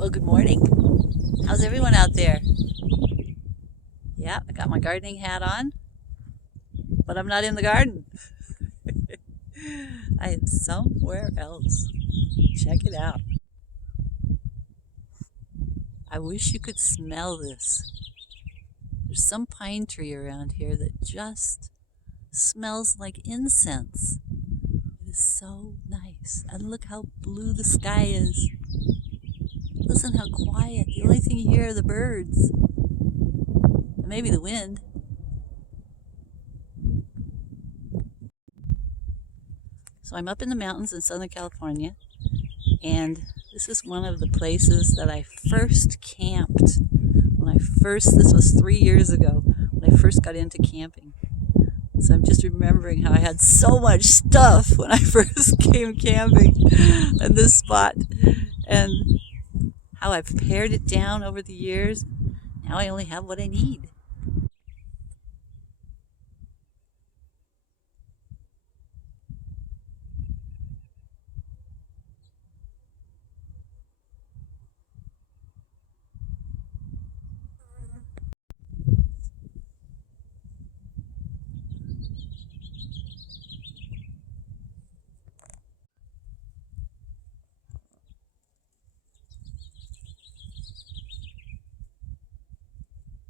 Well, good morning. How's everyone out there? Yeah, I got my gardening hat on, but I'm not in the garden. I am somewhere else. Check it out. I wish you could smell this. There's some pine tree around here that just smells like incense. It is so nice. And look how blue the sky is. Listen how quiet. The only thing you hear are the birds. And maybe the wind. So I'm up in the mountains in Southern California, and this is one of the places that I first camped. This was 3 years ago, when I first got into camping. So I'm just remembering how I had so much stuff when I first came camping in this spot, and how I've pared it down over the years. Now I only have what I need.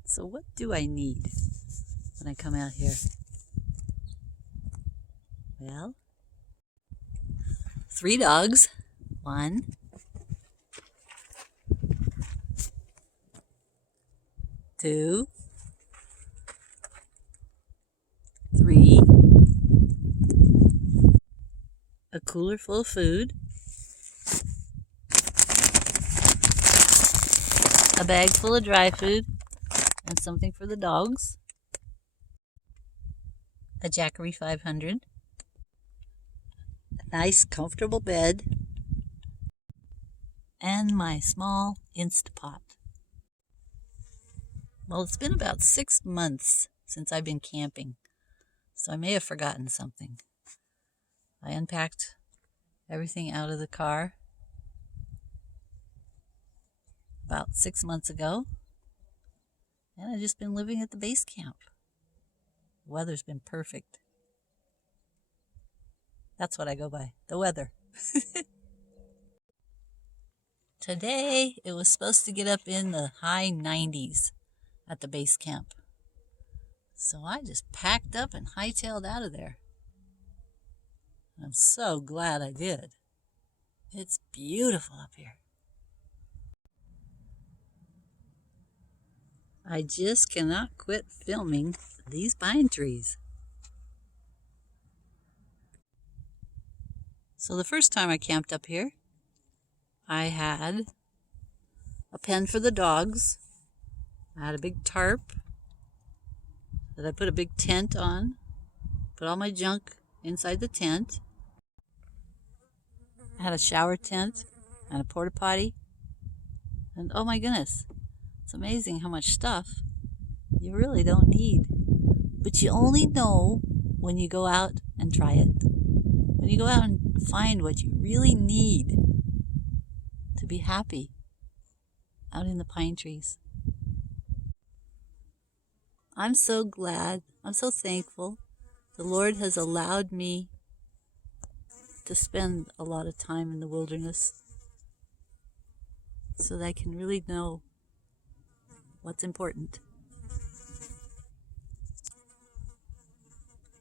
So what do I need when I come out here? Well, 3 dogs. 1, 2, 3. A cooler full of food. A bag full of dry food. And something for the dogs. A Jackery 500. A nice comfortable bed. And my small Instapot. Well, it's been about 6 months since I've been camping, so I may have forgotten something. I unpacked everything out of the car about 6 months ago. And I've just been living at the base camp. The weather's been perfect. That's what I go by, the weather. Today, it was supposed to get up in the high 90s at the base camp. So I just packed up and hightailed out of there. I'm so glad I did. It's beautiful up here. I just cannot quit filming these pine trees. So the first time I camped up here, I had a pen for the dogs. I had a big tarp that I put a big tent on, put all my junk inside the tent. I had a shower tent and a porta potty, and oh my goodness, it's amazing how much stuff you really don't need. But you only know when you go out and try it. When you go out and find what you really need to be happy out in the pine trees. I'm so glad, I'm so thankful the Lord has allowed me to spend a lot of time in the wilderness so that I can really know what's important.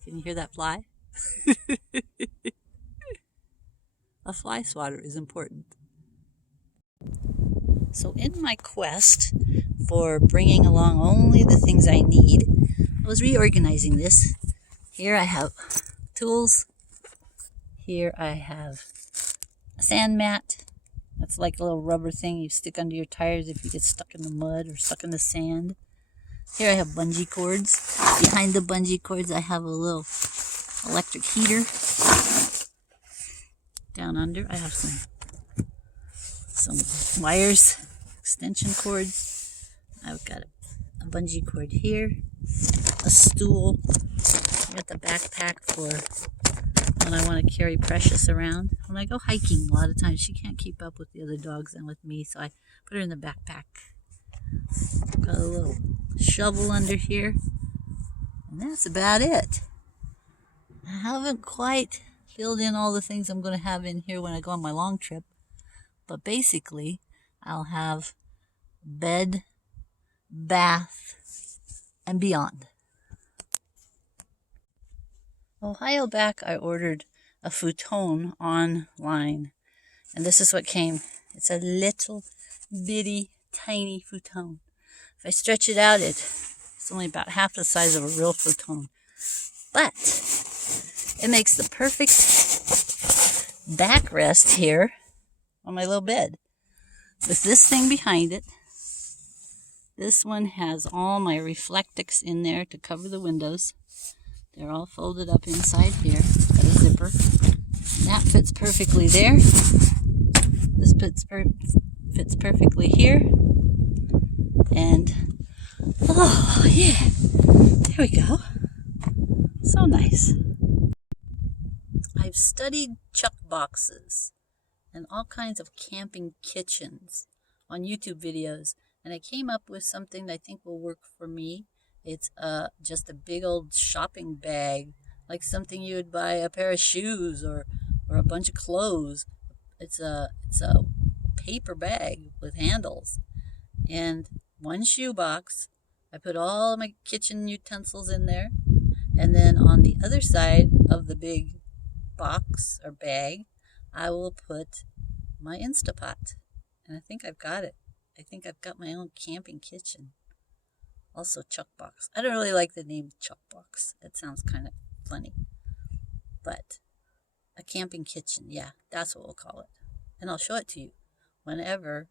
Can you hear that fly? A fly swatter is important. So in my quest for bringing along only the things I need, I was reorganizing this. Here I have tools. Here I have a sand mat. That's like a little rubber thing you stick under your tires if you get stuck in the mud or stuck in the sand. Here I have bungee cords. Behind the bungee cords I have a little electric heater. Down under I have some wires, extension cords. I've got a bungee cord here, a stool. I got the backpack for when I want to carry Precious around. When I go hiking, a lot of times she can't keep up with the other dogs and with me, so I put her in the backpack. Got a little shovel under here, and that's about it. I haven't quite filled in all the things I'm going to have in here when I go on my long trip, but basically I'll have bed, bath, and beyond. A while back I ordered a futon online, and this is what came. It's a little bitty tiny futon. If I stretch it out, it's only about half the size of a real futon, but it makes the perfect backrest here on my little bed with this thing behind it. This one has all my reflectics in there to cover the windows. They're all folded up inside here. Got a zipper. That fits perfectly there. This fits perfectly here. And, oh yeah, there we go. So nice. I've studied chuck boxes and all kinds of camping kitchens on YouTube videos, and I came up with something that I think will work for me. It's just a big old shopping bag, like something you would buy a pair of shoes or a bunch of clothes. It's a paper bag with handles, and one shoe box. I put all my kitchen utensils in there, and then on the other side of the big box or bag, I will put my Instapot. And I think I've got it. I think I've got my own camping kitchen. Also chuck box. I don't really like the name chuck box. It sounds kind of funny. But a camping kitchen, yeah, that's what we'll call it. And I'll show it to you whenever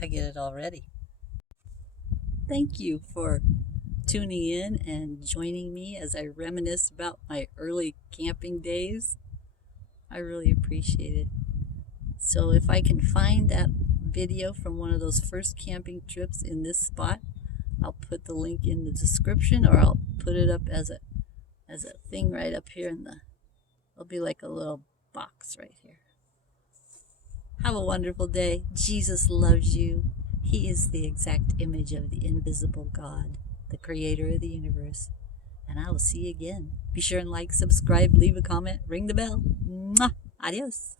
I get it all ready. Thank you for tuning in and joining me as I reminisce about my early camping days. I really appreciate it. So if I can find that video from one of those first camping trips in this spot, I'll put the link in the description, or I'll put it up as a thing right up here it'll be like a little box right here. Have a wonderful day. Jesus loves you. He is the exact image of the invisible God, the creator of the universe. And I will see you again. Be sure and like, subscribe, leave a comment, ring the bell. Mwah! Adios.